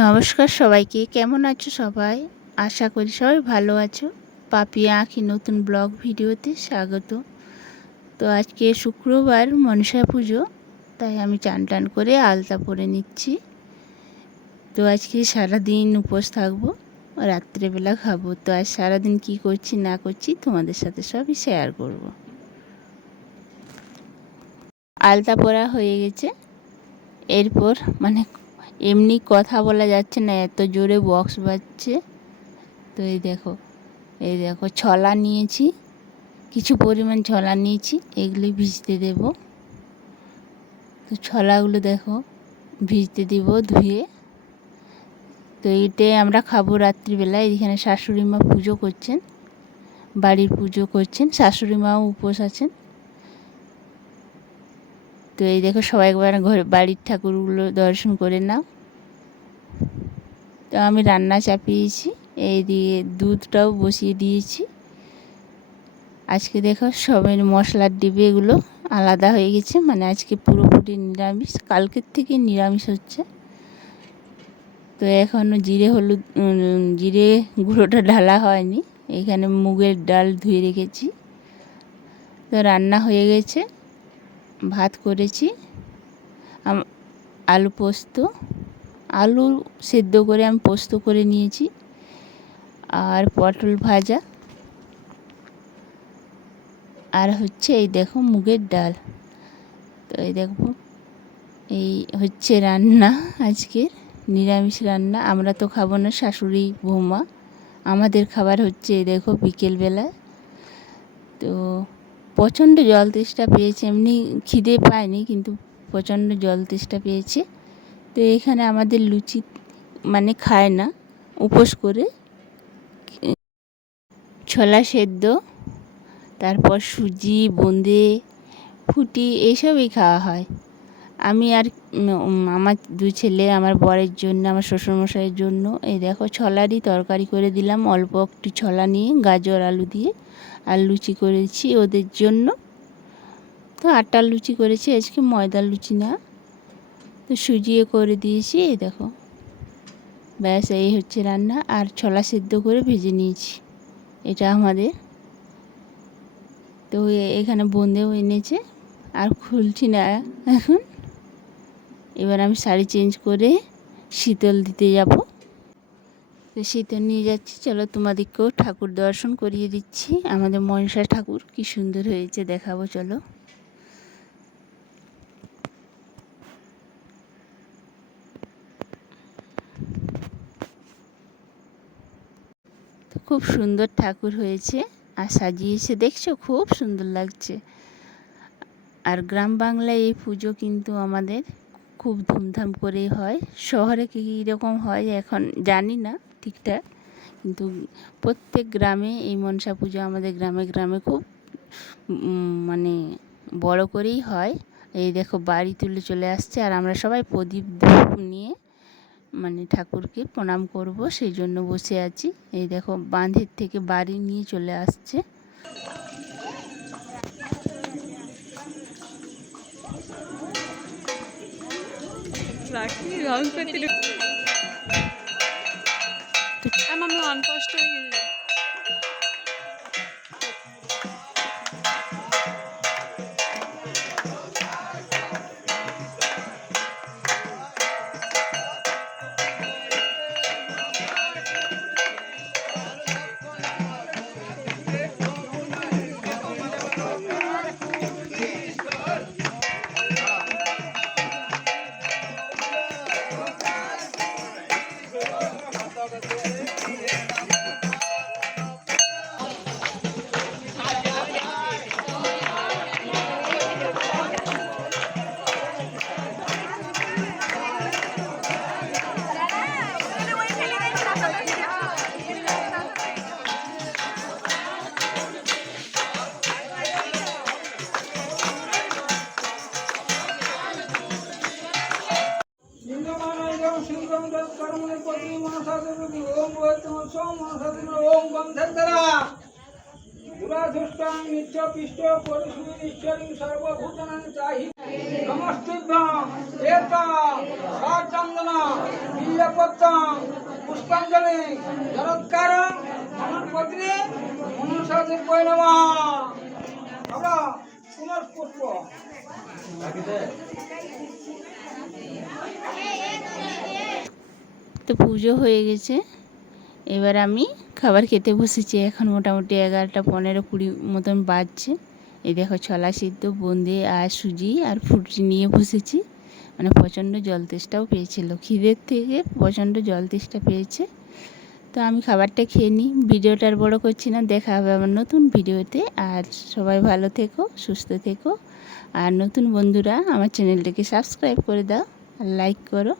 নমস্কার সবাইকে। কেমন আছো সবাই? আশা করি সবাই ভালো আছো। পাপিয়া আঁকি নতুন ব্লগ ভিডিওতে স্বাগত। তো আজকে শুক্রবার মনসা পুজো, তাই আমি চান টান করে আলতা পরে নিচ্ছি। তো আজকে সারাদিন উপোস থাকব, রাত্রেবেলা খাব। তো আজ সারাদিন কি করছি, না করছি তোমাদের সাথে সবই শেয়ার করব। আলতা পরা হয়ে গেছে। এরপর মানে এমনি কথা বলা যাচ্ছে না, এত জোরে বক্স বাজছে। তো এই দেখো এই দেখো ছলা নিয়েছি, কিছু পরিমাণ ছলা নিয়েছি, এগুলি ভিজতে দেব। তো ছলাগুলো দেখো ভিজতে দিব ধুয়ে। তো এইটাই আমরা খাব রাত্রিবেলায়, এখানে শাশুড়ি মা পুজো করছেন, বাড়ির পুজো করছেন, শাশুড়ি মাও উপোস আছেন। তো এই দেখো সবাই একবার ঘরে, বাড়ির ঠাকুরগুলো দর্শন করে নাও। তো আমি রান্না চাপিয়েছি। এই দিয়ে দুধটাও বসিয়ে দিয়েছি। আজকে দেখো সবের মশলার ডিবে এগুলো আলাদা হয়ে গেছে। মানে আজকে পুরোপুরি নিরামিষ, কালকের থেকে নিরামিষ হচ্ছে। তো এখনও জিরে, হলুদ জিরে গুঁড়োটা ঢালা হয়নি। এখানে মুগের ডাল ধুয়ে রেখেছি। তো রান্না হয়ে গেছে। ভাত করেছি। আলু পোস্ত। আলু সেদ্ধ করে আমি পোস্ত করে নিয়েছি আর পটল ভাজা। আর হচ্ছে এই দেখো মুগের ডাল। তো এই দেখো, এই হচ্ছে রান্না আজকের, নিরামিষ রান্না। আমরা তো খাব না শাশুড়ি, বৌমা। আমাদের খাবার হচ্ছে এই দেখো বিকেলবেলায় তো প্রচণ্ড জল তেষ্টা পেয়েছে, এমনি খিদে পায়নি, কিন্তু প্রচণ্ড জল তেষ্টা পেয়েছে। তো এখানে আমাদের লুচি মানে খায় না। উপোস করে, ছোলা সেদ্ধ, তারপর সুজি, বোঁদে, ফুটি এইসবই খাওয়া হয়। আমি আর আমার দু ছেলে, আমার বরের জন্য, আমার শ্বশুরমশাইয়ের জন্য, এই দেখো ছলারই তরকারি করে দিলাম, অল্প একটু ছলা নিয়ে, গাজর, আলু দিয়ে, আর লুচি করেছি ওদের জন্য। তো আটার লুচি করেছি, আজকে ময়দার লুচি না। তো সুজিয়ে করে দিয়েছি, এই দেখো। ব্যাস, এই হচ্ছে রান্না। আর ছোলা সেদ্ধ করে ভেজে নিয়েছি। এটা আমাদের। তো এখানে বোঁদেও এনেছে। আর খুলছি না এখন। এবার আমি শাড়ি চেঞ্জ করে শীতল দিতে যাব। তো শীতল নিয়ে যাচ্ছি। চলো তোমাদেরকেও ঠাকুর দর্শন করিয়ে দিচ্ছি। আমাদের মনসা ঠাকুর কি সুন্দর হয়েছে, দেখাবো, চলো। খুব সুন্দর ঠাকুর হয়েছে আর সাজিয়েছে। দেখছ, খুব সুন্দর লাগছে। আর গ্রাম বাংলায় এই পুজো কিন্তু আমাদের খুব ধুমধাম করেই হয়। শহরে কী রকম হয় এখন জানি না ঠিকঠাক কিন্তু প্রত্যেক গ্রামে এই মনসা পুজো আমাদের গ্রামে গ্রামে খুব মানে বড় করেই হয়। এই দেখো, বাড়ি তুলে চলে আসছে আর আমরা সবাই প্রদীপ নিয়ে মানে ঠাকুরকে প্রণাম করব, সেই জন্য বসে আছি। এই দেখো, বাঁধের থেকে বাড়ি নিয়ে চলে আসছে। আমি অনকষ্ট হয়ে তৎকর্মণি পতি মনসাদেবী ওম বৈতম সোম মনসাদেবী ওম গন্ধেন্দরা পুরাধুষ্টাং নিত্য পিষ্ট পরিশুদ্ধ ঈশ্বরী পুষ্পাঞ্জলি জরৎকার পুনঃপুষ্প তো পুজো হয়ে গেছে। এবার আমি খাবার খেতে বসেছি। এখন মোটামুটি এগারোটা পনেরো কুড়ি মতন বাজছে। এই দেখো ছলা সিদ্ধ বোঁদে আর সুজি আর ফুটি নিয়ে বসেছি। মানে প্রচণ্ড জল তেষ্টাও পেয়েছিল। খিদের থেকে প্রচণ্ড জল তেষ্টা পেয়েছে। তো আমি খাবারটা খেয়ে নিই। ভিডিওটা আর বড়ো করছি না। দেখা হবে আমার নতুন ভিডিওতে। আর সবাই ভালো থেকো, সুস্থ থেকো। আর নতুন বন্ধুরা আমার চ্যানেলটাকে সাবস্ক্রাইব করে দাও। আর লাইক করো।